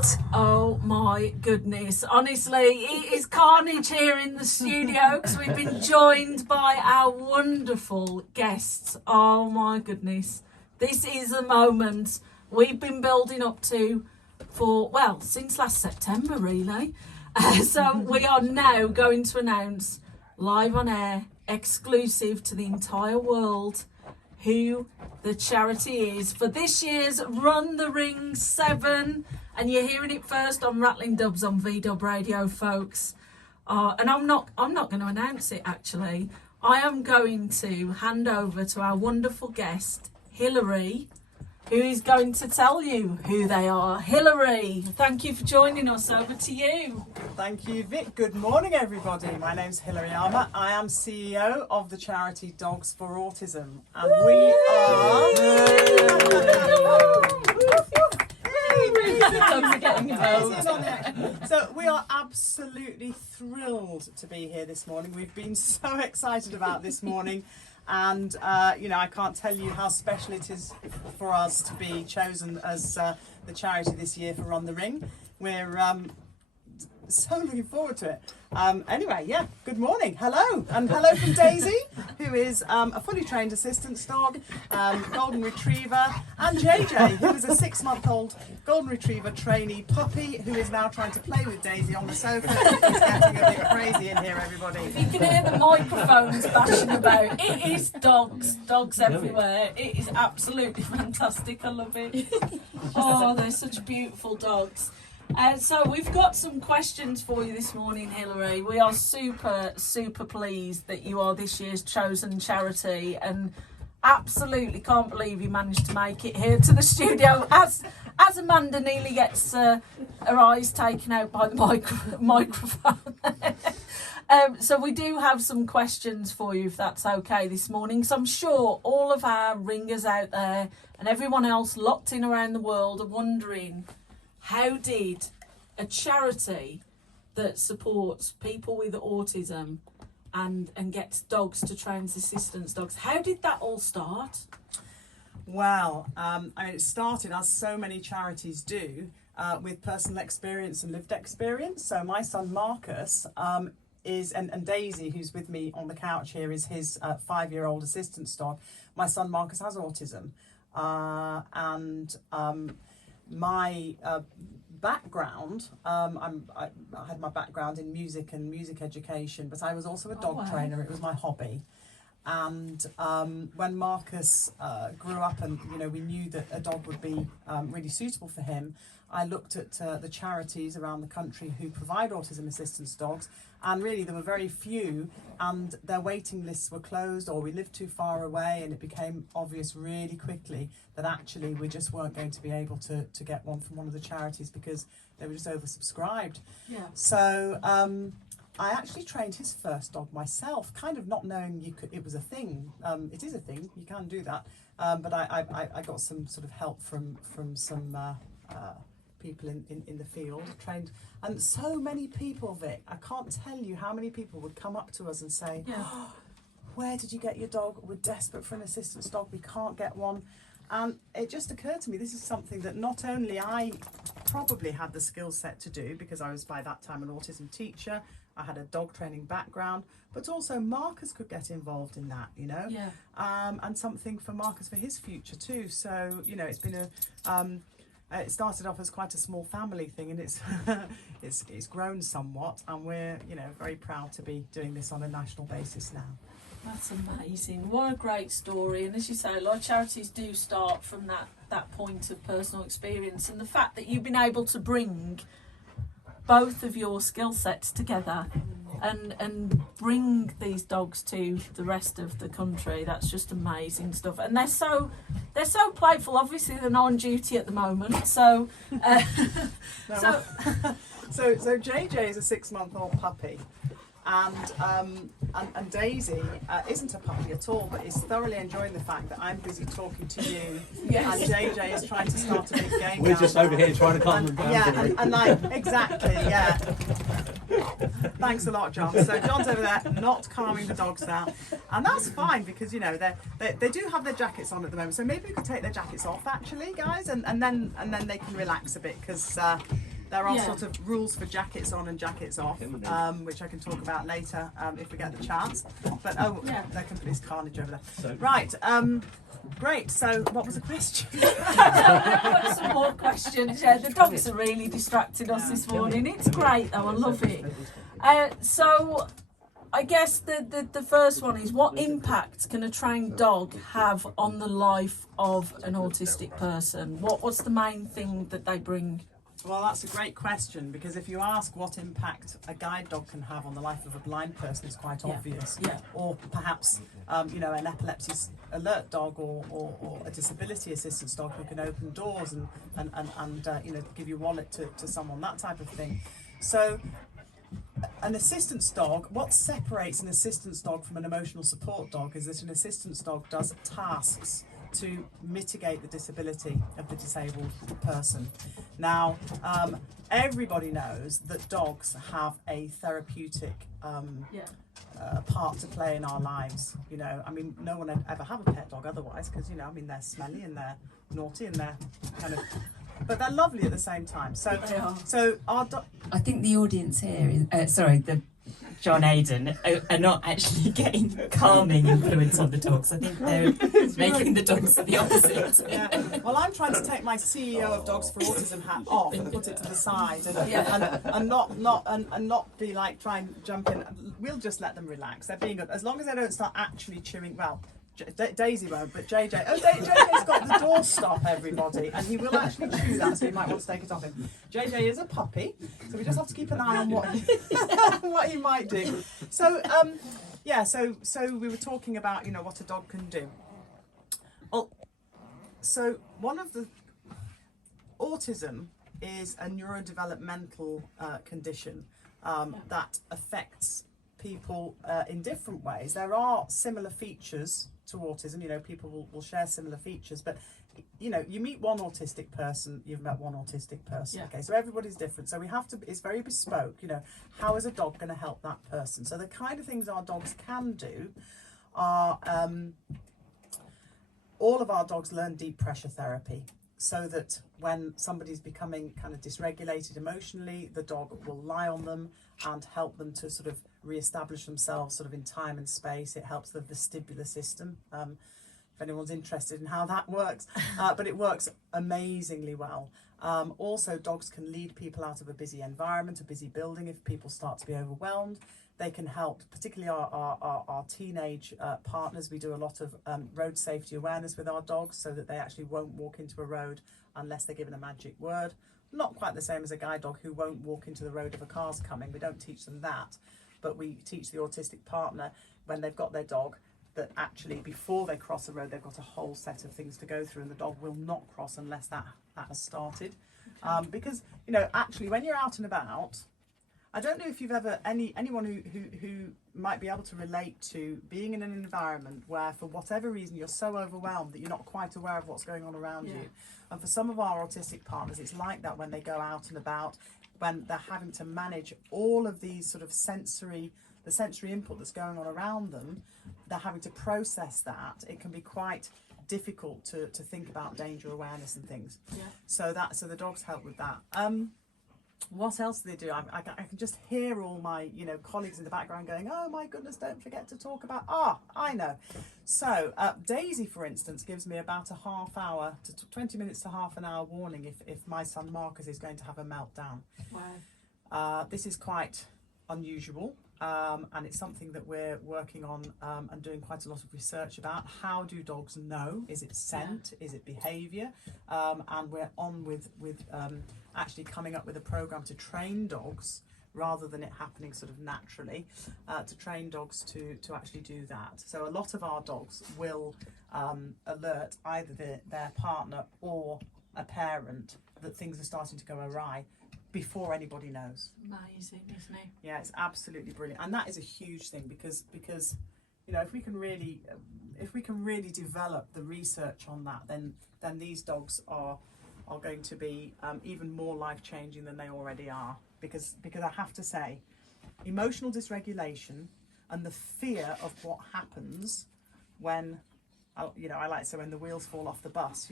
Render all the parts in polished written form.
world. Oh my goodness. Honestly, it is carnage here in the studio because we've been joined by our wonderful guests. Oh my goodness. This is the moment we've been building up to since last September, really. So we are now going to announce live on air, exclusive to the entire world, who the charity is for this year's Run the Ring 7. And you're hearing it first on Rattling Dubs on VDubRadio, folks. And I'm not going to announce it, actually. I am going to hand over to our wonderful guest, Hilary, who is going to tell you who they are. Hilary, thank you for joining us. Over to you. Thank you, Vic. Good morning, everybody. My name's Hilary Armour. I am CEO of the charity Dogs for Autism. And we are... So we are absolutely thrilled to be here this morning. We've been so excited about this morning. And, I can't tell you how special it is for us to be chosen as the charity this year for Run the Ring. We're so looking forward to it. Good morning. Hello. And hello from Daisy, who is a fully trained assistance dog, golden retriever, and JJ, who is a 6-month-old golden retriever trainee puppy who is now trying to play with Daisy on the sofa. It's getting a bit crazy in here, everybody. If you can hear the microphones bashing about, it is dogs everywhere. It is absolutely fantastic. I love it. Oh, they're such beautiful dogs. So we've got some questions for you this morning, Hilary. We are super, super pleased that you are this year's chosen charity, and absolutely can't believe you managed to make it here to the studio as Amanda nearly gets her eyes taken out by the microphone. So we do have some questions for you, if that's okay, this morning. So I'm sure all of our ringers out there and everyone else locked in around the world are wondering, how did a charity that supports people with autism and gets dogs to train as assistance dogs, how did that all start? Well, it started, as so many charities do, with personal experience and lived experience. So my son Marcus and Daisy, who's with me on the couch here, is his 5-year-old assistance dog. My son Marcus has autism, my background, I had my background in music and music education, but I was also a dog trainer. It was my hobby. And when Marcus grew up and we knew that a dog would be really suitable for him, I looked at the charities around the country who provide autism assistance dogs, and really there were very few, and their waiting lists were closed, or we lived too far away, and it became obvious really quickly that actually we just weren't going to be able to get one from one of the charities because they were just oversubscribed. Yeah. So I actually trained his first dog myself, kind of not knowing it was a thing. It is a thing, you can do that, but I got some sort of help from some people in the field, trained, and so many people, Vic, I can't tell you how many people would come up to us and say, where did you get your dog? We're desperate for an assistance dog, we can't get one. And it just occurred to me, this is something that not only I probably had the skill set to do, because I was by that time an autism teacher, I had a dog training background, but also Marcus could get involved in that, and something for Marcus for his future too. So, it's been it started off as quite a small family thing, and it's grown somewhat, and we're very proud to be doing this on a national basis now. That's amazing. What a great story. And as you say, a lot of charities do start from that point of personal experience, and the fact that you've been able to bring both of your skill sets together and bring these dogs to the rest of the country, that's just amazing stuff. And they're so playful. Obviously they're not on duty at the moment, so so JJ is a 6-month-old puppy, and Daisy isn't a puppy at all, but is thoroughly enjoying the fact that I'm busy talking to you, and JJ is trying to start a big game. We're just over here trying to calm them down. Yeah, and exactly, yeah. Thanks a lot, John. So John's over there not calming the dogs down, and that's fine because they do have their jackets on at the moment. So maybe we could take their jackets off, actually, guys, and then they can relax a bit, because there are sort of rules for jackets on and jackets off, which I can talk about later if we get the chance. But there can be carnage over there. Right. Great. So, what was the question? I've got some more questions. Yeah, the dogs are really distracting us this morning. It's great though. I love it. So, I guess the first one is, what impact can a trained dog have on the life of an autistic person? What's the main thing that they bring? Well, that's a great question, because if you ask what impact a guide dog can have on the life of a blind person, it's quite obvious. Yeah. Or perhaps, an epilepsy alert dog or a disability assistance dog who can open doors and give your wallet to someone, that type of thing. So an assistance dog, what separates an assistance dog from an emotional support dog is that an assistance dog does tasks to mitigate the disability of the disabled person. Now, everybody knows that dogs have a therapeutic part to play in our lives. No one would ever have a pet dog otherwise, because they're smelly and they're naughty and they're kind of, but they're lovely at the same time. So our I think the audience here is, the John Aidan are not actually getting calming influence on the dogs. I think they're making the dogs the opposite. Yeah. Well, I'm trying to take my CEO of Dogs for Autism hat off and put it to the side, and not be like trying to jump in. We'll just let them relax. They're being good as long as they don't start actually chewing. Well, Daisy won't, but JJ. Oh, JJ's got the door stop, everybody, and he will actually chew that, so you might want to take it off him. JJ is a puppy, so we just have to keep an eye on what he might do. So, so we were talking about what a dog can do. Well, so one of the autism is a neurodevelopmental condition that affects people in different ways. There are similar features to autism. People will share similar features, but you meet one autistic person, you've met one autistic person. Okay, so everybody's different, so we have to, it's very bespoke. How is a dog going to help that person? So the kind of things our dogs can do are all of our dogs learn deep pressure therapy, so that when somebody's becoming kind of dysregulated emotionally, the dog will lie on them and help them to sort of re-establish themselves sort of in time and space. It helps the vestibular system, if anyone's interested in how that works, but it works amazingly well. Also, dogs can lead people out of a busy environment, a busy building, if people start to be overwhelmed. They can help, particularly our teenage partners. We do a lot of road safety awareness with our dogs, so that they actually won't walk into a road unless they're given a magic word. Not quite the same as a guide dog who won't walk into the road if a car's coming. We don't teach them that, but we teach the autistic partner, when they've got their dog, that actually before they cross the road, they've got a whole set of things to go through, and the dog will not cross unless that has started. Because actually, when you're out and about, I don't know if you've ever anyone who might be able to relate to being in an environment where, for whatever reason, you're so overwhelmed that you're not quite aware of what's going on around you. And for some of our autistic partners, it's like that when they go out and about, when they're having to manage all of these sort of sensory input that's going on around them. They're having to process that. It can be quite difficult to think about danger awareness and things. So the dogs help with that. What else do they do? I can just hear all my colleagues in the background going, oh my goodness, don't forget to talk about, I know. So Daisy, for instance, gives me about a half hour to 20 minutes to half an hour warning if my son Marcus is going to have a meltdown. Wow. This is quite unusual, and it's something that we're working on and doing quite a lot of research about. How do dogs know? Is it scent? Is it behaviour? And we're on with actually coming up with a program to train dogs, rather than it happening sort of naturally, to train dogs to actually do that. So a lot of our dogs will alert either their partner or a parent that things are starting to go awry before anybody knows. Amazing, isn't it? Yeah, it's absolutely brilliant, and that is a huge thing, because if we can really develop the research on that, then these dogs are going to be even more life-changing than they already are, because I have to say, emotional dysregulation and the fear of what happens when I like to say when the wheels fall off the bus,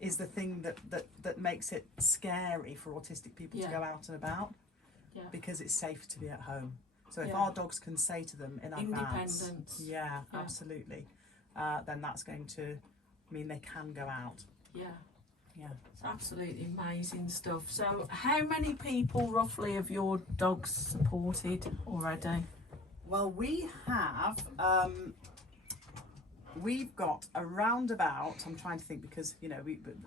is the thing that makes it scary for autistic people to go out and about, because it's safe to be at home. So if our dogs can say to them in advance, absolutely, then that's going to mean they can go out. Yeah. Yeah. It's absolutely amazing stuff. So how many people roughly have your dogs supported already? Well, we have, we've got around about, I'm trying to think because,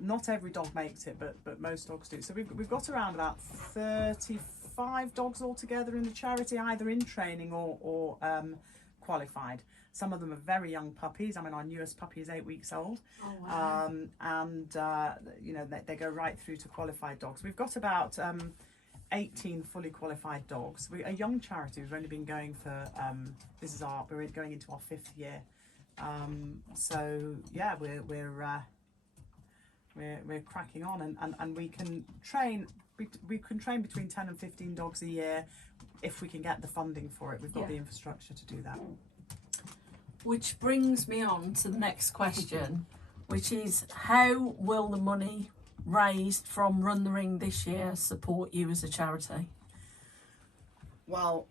not every dog makes it, but most dogs do. So we've got around about 35 dogs altogether in the charity, either in training or qualified. Some of them are very young puppies. I mean, our newest puppy is 8 weeks old. Oh, wow. They go right through to qualified dogs. We've got about 18 fully qualified dogs. We're a young charity. We've only been going for, we're going into our 5th year. We're cracking on, and we can train between 10 and 15 dogs a year if we can get the funding for it. We've got the infrastructure to do that. Which brings me on to the next question, which is how will the money raised from Run the Ring this year support you as a charity? Well,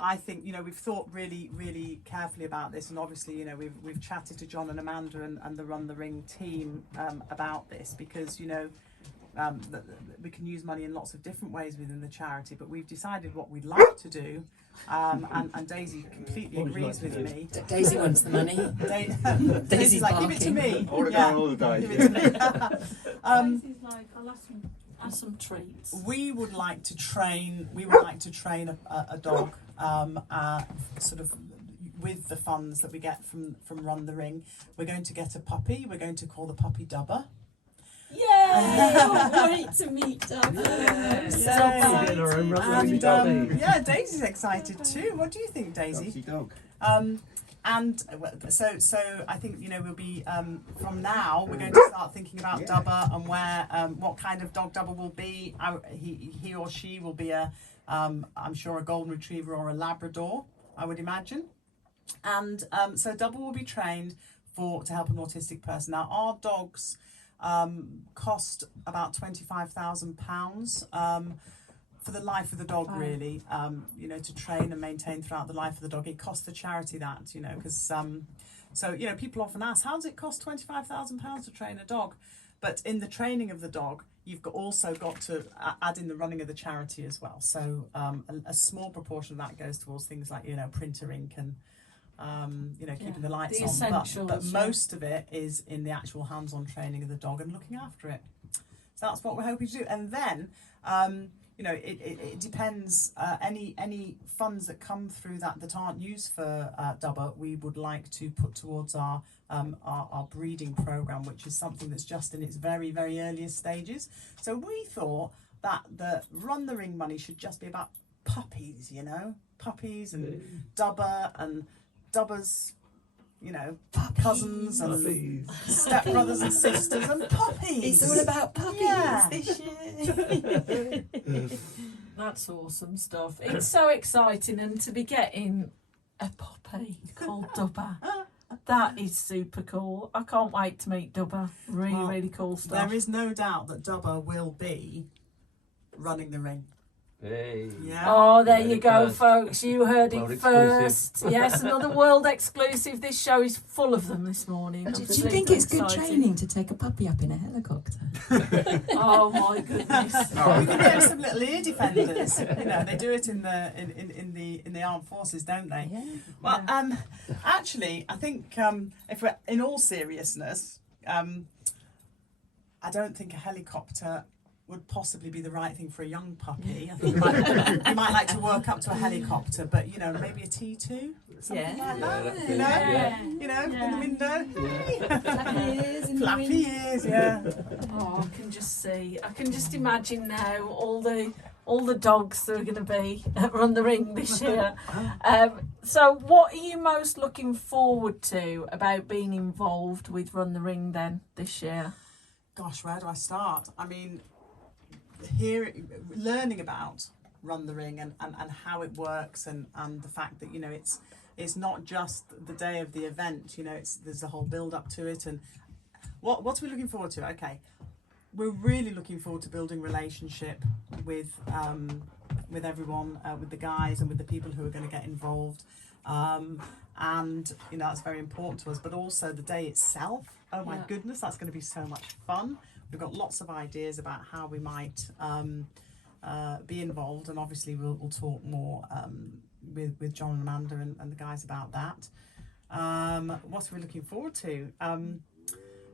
I think we've thought really, really carefully about this, and obviously we've chatted to John and Amanda and the Run the Ring team about this, because we can use money in lots of different ways within the charity, but we've decided what we'd like to do, and Daisy completely agrees with me. Daisy wants the money. Daisy's like, give it to me. I want to go all the days. Give it to me. Daisy's like, I'll have some treats. We would like to train a dog, sort of with the funds that we get from Run the Ring. We're going to get a puppy. We're going to call the puppy Dubber. Yay! Can't wait to meet Dubber. Daisy's excited too. What do you think, Daisy? Dog. And so I think we'll be from now we're going to start thinking about Dubber and where what kind of dog Dubber will be. He or she will be I'm sure a golden retriever or a Labrador, I would imagine. And so Dubber will be trained to help an autistic person. Now our dogs cost about £25,000 for the life of the dog, really, to train and maintain throughout the life of the dog. It costs the charity that, because people often ask, how does it cost £25,000 to train a dog? But in the training of the dog, you've also got to add in the running of the charity as well. So a small proportion of that goes towards things like, printer ink and keeping the lights on, but most of it is in the actual hands-on training of the dog and looking after it. So that's what we're hoping to do. And then it depends. Any funds that come through that aren't used for Dubber, we would like to put towards our breeding program, which is something that's just in its very, very earliest stages. So we thought that the Run the Ring money should just be about puppies, puppies and Dubber and Dubber's, cousins and stepbrothers and sisters and puppies. It's all about puppies this year. That's awesome stuff. It's so exciting, and to be getting a puppy called Dubber, that is super cool. I can't wait to meet Dubber. Really cool stuff. There is no doubt that Dubber will be running the ring. Hey. Yeah. Oh, there you go, folks. You heard it World first. exclusive. Yes, another world exclusive. This show is full of them this morning. Do you think it's good training to take a puppy up in a helicopter? Oh my goodness. We can get some little ear defenders. They do it in the armed forces, don't they? Yeah. Well, actually, I think if we're in all seriousness, I don't think a helicopter would possibly be the right thing for a young puppy. I think you might like to work up to a helicopter, but maybe a T2, something like that. In the window. Flappy ears, yeah. Oh, I can just imagine now all the dogs that are going to be at Run the Ring this year. So what are you most looking forward to about being involved with Run the Ring then this year? Gosh, where do I start? I mean, learning about Run the Ring and how it works and the fact that it's not just the day of the event. You know, there's a whole build up to it. And what are we looking forward to? Okay, we're really looking forward to building relationship with everyone, with the guys and with the people who are going to get involved. And you know, that's very important to us. But also the day itself. Oh my goodness, that's going to be so much fun. We've got lots of ideas about how we might be involved, and obviously we'll talk more with John and Amanda and the guys about that. What are we looking forward to?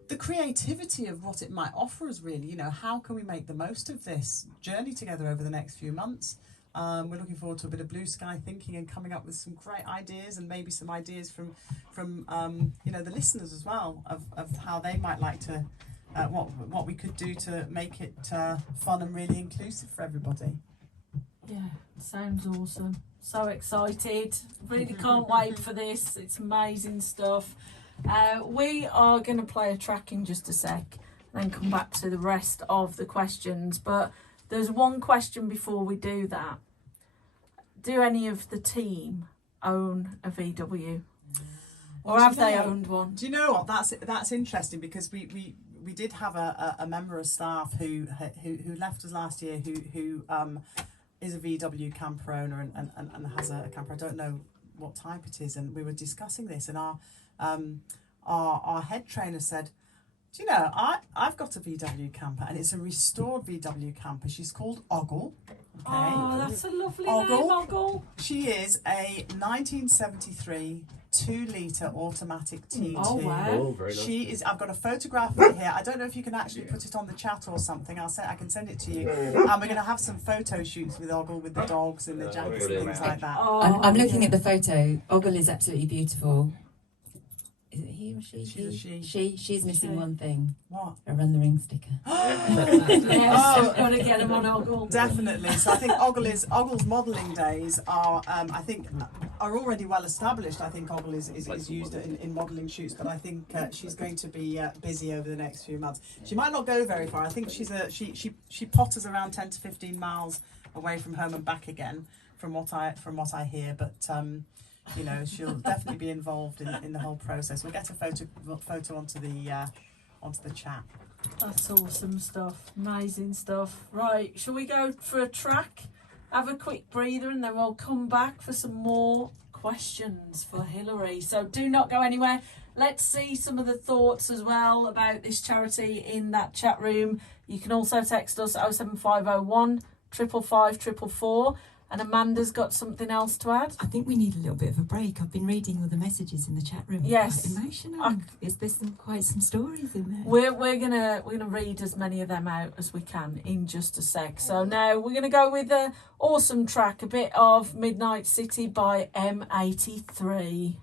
The creativity of what it might offer us, really. You know, how can we make the most of this journey together over the next few months? We're looking forward to a bit of blue sky thinking and coming up with some great ideas, and maybe some ideas from you know, the listeners as well, of how they might like to what we could do to make it fun and really inclusive for everybody. Yeah, sounds awesome. So excited. Really can't wait for this. It's amazing stuff. We are going to play a track in just a sec and then come back to the rest of the questions. But there's one question before we do that. Do any of the team own a VW? Or have they owned one? Do you know what? That's interesting, because we did have a member of staff who left us last year who is a VW camper owner and has a camper. I don't know what type it is, and we were discussing this, and our head trainer said, do you know, I've got a VW camper, and it's a restored VW camper. She's called Ogle. Okay. Oh, that's a lovely name, Ogle. She is a 1973 2-litre automatic T2. Oh, wow. Oh, very nice. She is. I've got a photograph of it here. I don't know if you can actually put it on the chat or something. I can send it to you. And we're going to have some photo shoots with Ogle, with the dogs and the jackets and things like that. Oh, I'm looking at the photo. Ogle is absolutely beautiful. Is it he or she? She's missing one thing. What? A Run the Ring sticker. Yes, we've got to get him on Ogle. Definitely. So I think Ogle's modelling days are already well established. I think Ogle is used in modelling shoots, but I think she's going to be busy over the next few months. She might not go very far. I think she potters around 10 to 15 miles away from home and back again, from what I hear. But you know, she'll definitely be involved in the whole process. We'll get a photo onto the chat. That's awesome stuff. Amazing stuff. Right, shall we go for a track? Have a quick breather, and then we'll come back for some more questions for Hilary. So do not go anywhere. Let's see some of the thoughts as well about this charity in that chat room. You can also text us 07501 555 444. And Amanda's got something else to add. I think we need a little bit of a break. I've been reading all the messages in the chat room. Yes, quite emotional. There's quite some stories in there. We're gonna read as many of them out as we can in just a sec. So now we're gonna go with an awesome track, a bit of Midnight City by M83.